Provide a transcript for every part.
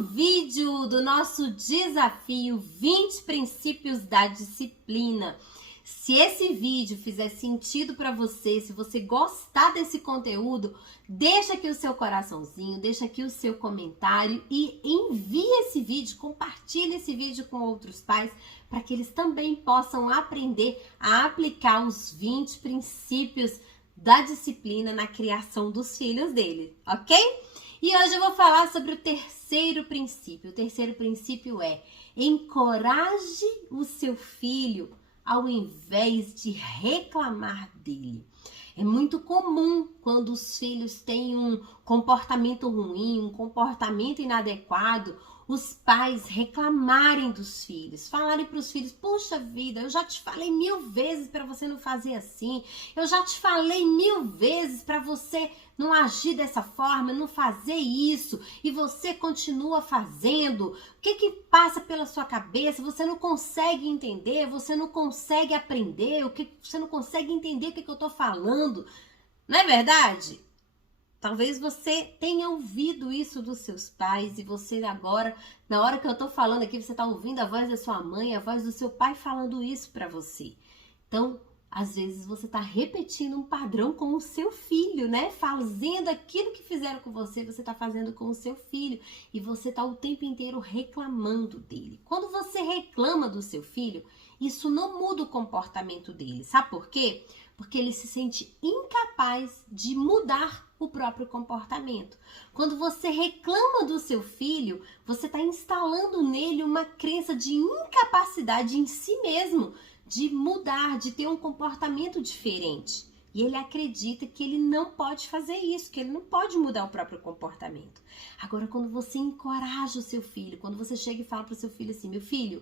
o vídeo do nosso desafio 20 princípios da disciplina. Se esse vídeo fizer sentido para você, se você gostar desse conteúdo, deixa aqui o seu coraçãozinho, deixa aqui o seu comentário e envie esse vídeo, compartilhe esse vídeo com outros pais para que eles também possam aprender a aplicar os 20 princípios da disciplina na criação dos filhos dele, ok? E hoje eu vou falar sobre o terceiro princípio. O terceiro princípio é: encoraje o seu filho ao invés de reclamar dele. É muito comum quando os filhos têm um comportamento ruim, um comportamento inadequado, os pais reclamarem dos filhos, falarem para os filhos: puxa vida, eu já te falei 1000 vezes para você não fazer assim, eu já te falei 1000 vezes para você não agir dessa forma, não fazer isso, e você continua fazendo. O que passa pela sua cabeça? Você não consegue entender, você não consegue aprender, você não consegue entender o que eu tô falando, não é verdade? Talvez você tenha ouvido isso dos seus pais e você agora, na hora que eu tô falando aqui, você tá ouvindo a voz da sua mãe, a voz do seu pai falando isso pra você. Então, às vezes você tá repetindo um padrão com o seu filho, né? Fazendo aquilo que fizeram com você tá fazendo com o seu filho. E você tá o tempo inteiro reclamando dele. Quando você reclama do seu filho, isso não muda o comportamento dele. Sabe por quê? Porque ele se sente incapaz de mudar o próprio comportamento. Quando você reclama do seu filho, você está instalando nele uma crença de incapacidade em si mesmo de mudar, de ter um comportamento diferente. E ele acredita que ele não pode fazer isso, que ele não pode mudar o próprio comportamento. Agora, quando você encoraja o seu filho, quando você chega e fala para o seu filho assim: meu filho,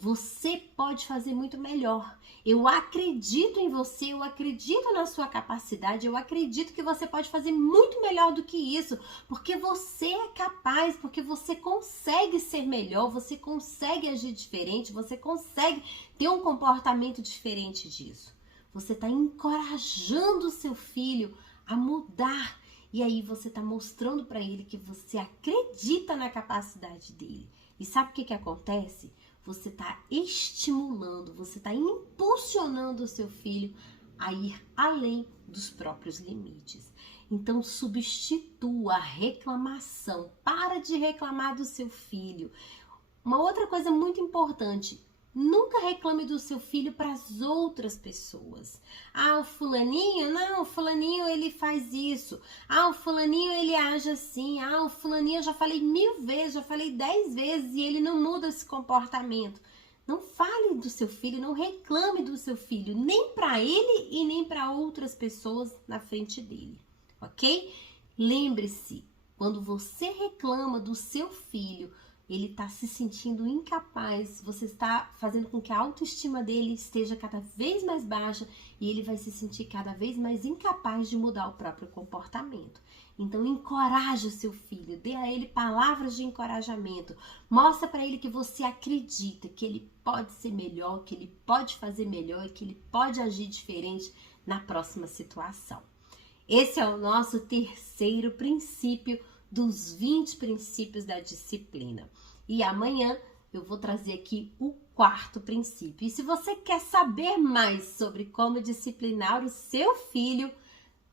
você pode fazer muito melhor. Eu acredito em você, eu acredito na sua capacidade, eu acredito que você pode fazer muito melhor do que isso, porque você é capaz, porque você consegue ser melhor, você consegue agir diferente, você consegue ter um comportamento diferente disso. Você está encorajando o seu filho a mudar. E aí você está mostrando para ele que você acredita na capacidade dele. E sabe o que acontece? Você está estimulando, você está impulsionando o seu filho a ir além dos próprios limites. Então, substitua a reclamação. Para de reclamar do seu filho. Uma outra coisa muito importante: nunca reclame do seu filho para as outras pessoas. Ah, o fulaninho, não, o fulaninho ele faz isso. Ah, o fulaninho ele age assim. Ah, o fulaninho eu já falei 1000 vezes, já falei 10 vezes e ele não muda esse comportamento. Não fale do seu filho, não reclame do seu filho, nem para ele e nem para outras pessoas na frente dele, ok? Lembre-se, quando você reclama do seu filho, ele está se sentindo incapaz, você está fazendo com que a autoestima dele esteja cada vez mais baixa e ele vai se sentir cada vez mais incapaz de mudar o próprio comportamento. Então, encoraje o seu filho, dê a ele palavras de encorajamento, mostra para ele que você acredita que ele pode ser melhor, que ele pode fazer melhor e que ele pode agir diferente na próxima situação. Esse é o nosso terceiro princípio dos 20 princípios da disciplina. E amanhã eu vou trazer aqui o quarto princípio. E se você quer saber mais sobre como disciplinar o seu filho,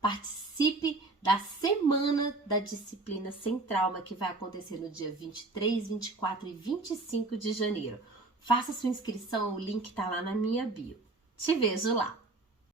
participe da Semana da Disciplina Sem Trauma, que vai acontecer no dia 23, 24 e 25 de janeiro. Faça sua inscrição, o link está lá na minha bio. Te vejo lá!